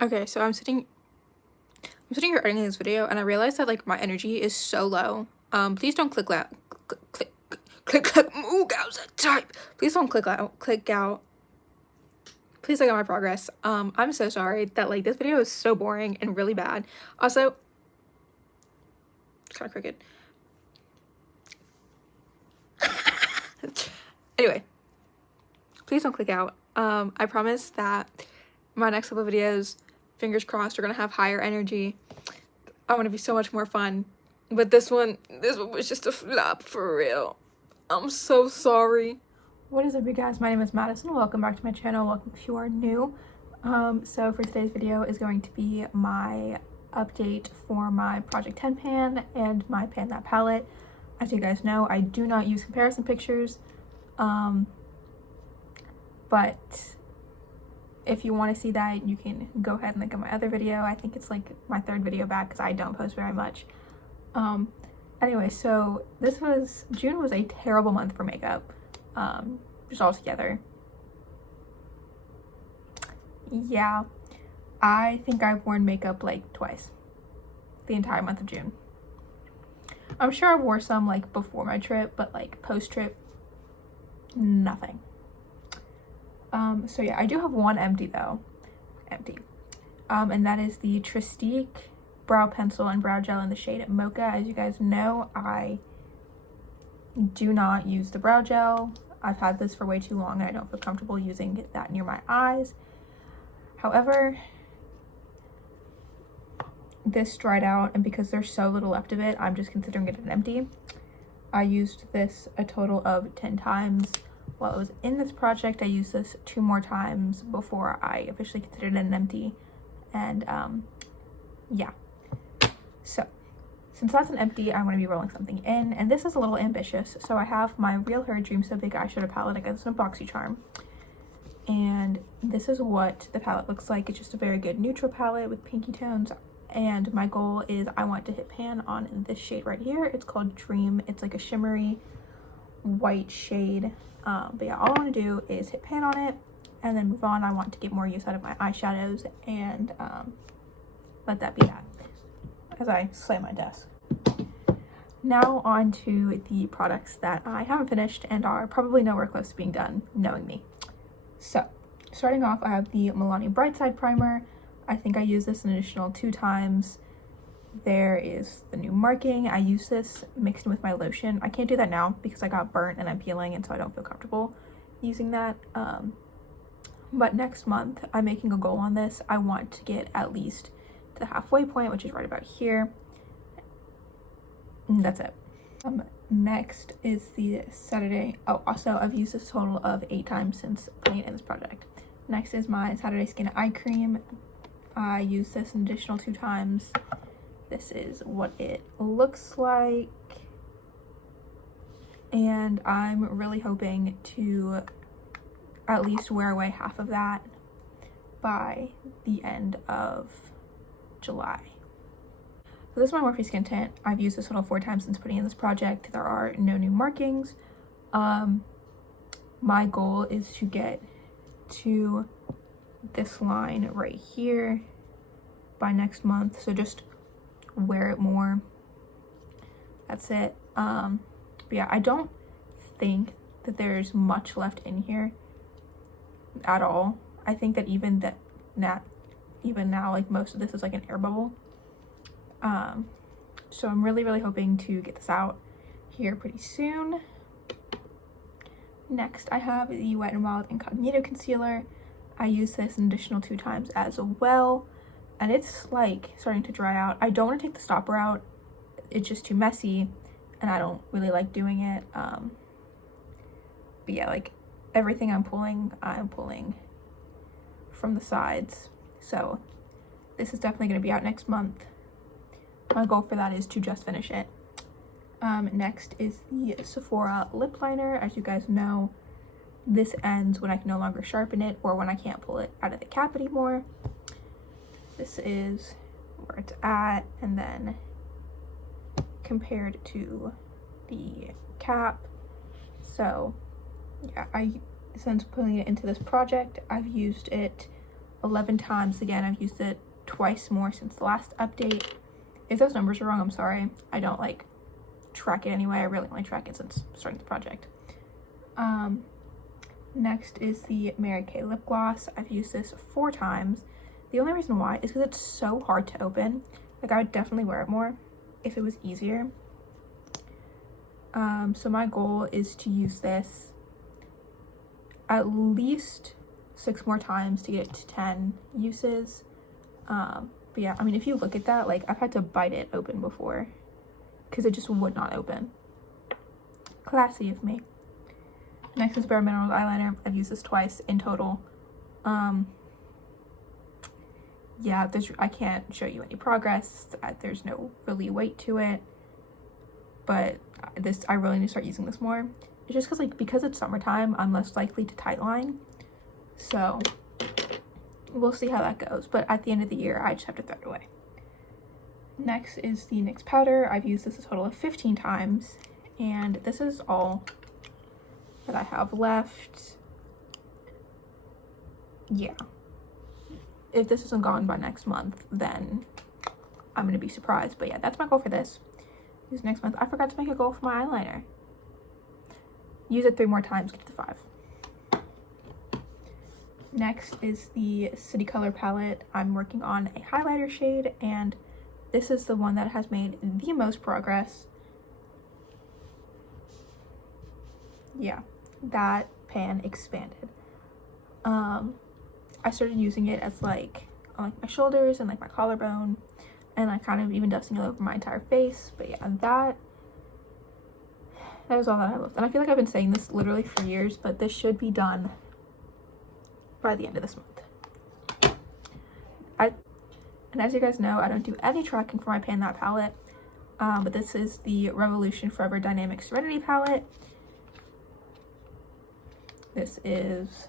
Okay, so I'm sitting here editing this video, and I realized that like my energy is so low. Please don't click out. Click. Ooh, guys, type. Please don't click out. Please look at my progress. I'm so sorry that like this video is so boring and really bad. Also, it's kind of crooked. Anyway, please don't click out. I promise that my next couple of videos, fingers crossed, are gonna have higher energy. I want to be so much more fun. But this one was just a flop for real. I'm so sorry. What is up, you guys? My name is Madison. Welcome back to my channel. Welcome if you are new. So for today's video is going to be my update for my Project 10 pan and my Pan That palette. As you guys know, I do not use comparison pictures. But if you want to see that, you can go ahead and look at my other video. I think it's like my third video back because I don't post very much. Anyway, so June was a terrible month for makeup, just all together. Yeah, I think I've worn makeup like twice the entire month of June. I'm sure I wore some like before my trip, but like post-trip, nothing. So yeah, I do have one empty, and that is the Tristique brow pencil and brow gel in the shade Mocha. As you guys know, I do not use the brow gel. I've had this for way too long and I don't feel comfortable using that near my eyes. However, this dried out, and because there's so little left of it, I'm just considering it an empty. I used this a total of 10 times while I was in this project. I used this 2 more times before I officially considered it an empty. And yeah, so since that's an empty, I'm going to be rolling something in, and this is a little ambitious. So I have my Real Her Dream So Big eyeshadow palette. I got this in a BoxyCharm, and this is what the palette looks like. It's just a very good neutral palette with pinky tones, and my goal is I want to hit pan on this shade right here. It's called Dream. It's like a shimmery white shade, but yeah, all I want to do is hit pan on it and then move on. I want to get more use out of my eyeshadows and let that be that as I slam my desk. Now on to the products that I haven't finished and are probably nowhere close to being done, knowing me. So starting off, I have the Milani Brightside Primer. I think I used this an additional 2 times. There is the new marking. I use this mixed in with my lotion. I can't do that now because I got burnt and I'm peeling, and so I don't feel comfortable using that. But next month I'm making a goal on this. I want to get at least to the halfway point, which is right about here. And that's it. Next is the Saturday. Oh, also I've used this a total of 8 times since putting it in this project. Next is my Saturday Skin Eye Cream. I used this an additional 2 times. This is what it looks like, and I'm really hoping to at least wear away half of that by the end of July. So this is my Morphe Skin Tint. I've used this total 4 times since putting in this project. There are no new markings. My goal is to get to this line right here by next month, so just wear it more. That's it. But yeah, I don't think that there's much left in here at all. I think that even now, like, most of this is like an air bubble. So I'm really hoping to get this out here pretty soon. Next, I have the Wet n Wild Incognito Concealer. I use this an additional 2 times as well, and it's like starting to dry out. I don't want to take the stopper out. It's just too messy and I don't really like doing it. But yeah, like everything I'm pulling from the sides. So this is definitely going to be out next month. My goal for that is to just finish it. Next is the Sephora lip liner. As you guys know, this ends when I can no longer sharpen it or when I can't pull it out of the cap anymore. This is where it's at, and then compared to the cap. So yeah, since putting it into this project, I've used it 11 times. Again, I've used it twice more since the last update. If those numbers are wrong, I'm sorry. I don't like track it anyway. I really only track it since starting the project. Next is the Mary Kay lip gloss. I've used this 4 times. The only reason why is because it's so hard to open. Like, I would definitely wear it more if it was easier. So my goal is to use this at least 6 more times to get to 10 uses. But yeah, I mean, if you look at that, like, I've had to bite it open before because it just would not open. Classy of me. Next is Bare Minerals eyeliner. I've used this twice in total. Yeah, I can't show you any progress. There's no really weight to it. But I really need to start using this more. It's just because it's summertime, I'm less likely to tightline. So we'll see how that goes. But at the end of the year, I just have to throw it away. Next is the NYX powder. I've used this a total of 15 times. And this is all that I have left. Yeah. If this isn't gone by next month, then I'm going to be surprised. But yeah, that's my goal for this. Use next month. I forgot to make a goal for my eyeliner. Use it 3 more times, get to 5. Next is the City Color palette. I'm working on a highlighter shade, and this is the one that has made the most progress. Yeah, that pan expanded. I started using it as like on my shoulders and like my collarbone, and like kind of even dusting it over my entire face. But yeah, that is all that I have left. And I feel like I've been saying this literally for years, but this should be done by the end of this month. And as you guys know, I don't do any tracking for my Pan That palette, but this is the Revolution Forever Dynamic Serenity palette. This is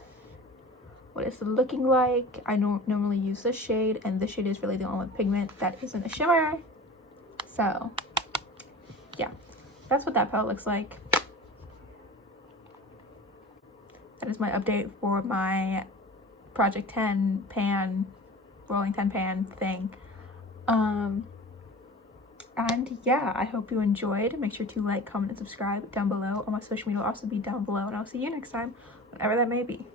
what it's looking like. I don't normally use this shade, and this shade is really the only pigment that isn't a shimmer. So yeah, that's what that palette looks like. That is my update for my Project 10 pan, rolling 10 pan thing. And yeah, I hope you enjoyed. Make sure to like, comment, and subscribe down below. All my social media will also be down below, and I'll see you next time, whenever that may be.